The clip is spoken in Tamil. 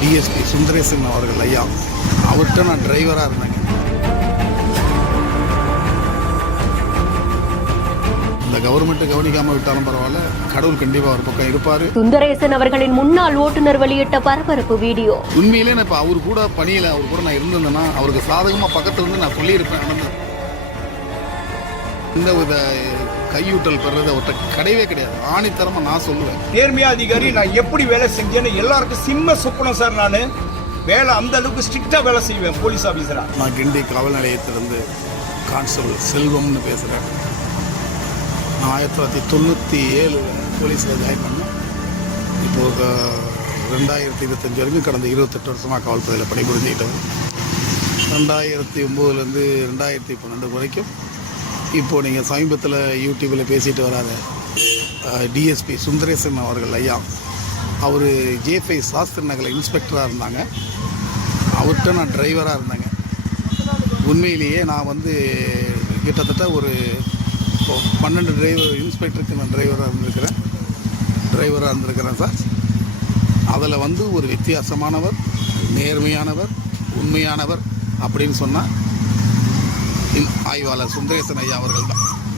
டிஎஸ்பி சுந்தரேசன் அவர்கள் ஐயா, அவர்கிட்ட நான் டிரைவராக இருந்தேங்க. இந்த கவர்மெண்ட் கவனிக்காமல் விட்டாலும் பரவாயில்ல, கடவுள் கண்டிப்பாக ஒரு பக்கம் இருப்பார். சுந்தரேசன் அவர்களின் முன்னாள் ஓட்டுநர் வெளியிட்ட பரபரப்பு வீடியோ. உண்மையிலே நான் இப்போ அவர் கூட பணியில் அவர் கூட நான் இருந்திருந்தேன்னா அவருக்கு சாதகமாக பக்கத்தில் இருந்து நான் சொல்லியிருப்பேன். நடந்தது இந்த ஒரு கையூட்டல் பெறுறது அவர்கிட்ட கிடையவே கிடையாது. ஆணித்தரமாக நான் சொல்லுவேன். நேர்மையா அதிகாரி நான் எப்படி வேலை செஞ்சேன்னு எல்லாருக்கும் சிம்ம சொப்பனம் சார். நான் வேலை அந்த அளவுக்கு ஸ்ட்ரிக்டாக வேலை செய்வேன் போலீஸ் ஆஃபீஸராக. நான் கிண்டி காவல் நிலையத்திலிருந்து கான்ஸ்டபிள் செல்வம்னு பேசுகிறேன். நான் 1997 போலீஸில் ஜாயின் பண்ணேன். இப்போது 2025 வரைக்கும் கடந்த 28 வருஷமாக காவல்துறையில் பணிபுரிஞ்சுக்கிட்டேன். 2009 2012 வரைக்கும் இப்போது நீங்கள் சமீபத்தில் யூடியூப்பில் பேசிட்டு வராத டிஎஸ்பி சுந்தரேசன் அவர்கள் ஐயா, அவர் J5 சாஸ்திரி நகரில் இன்ஸ்பெக்டராக இருந்தாங்க. அவர்கிட்ட நான் டிரைவராக இருந்தேங்க. உண்மையிலேயே நான் கிட்டத்தட்ட ஒரு 12 இன்ஸ்பெக்டருக்கு நான் டிரைவராக இருந்திருக்கிறேன் சார். அதில் ஒரு வித்தியாசமானவர், நேர்மையானவர், உண்மையானவர் அப்படின்னு சொன்னால் ஆய்வாளர் சுந்தரேசன் ஐயா அவர்கள் தான்.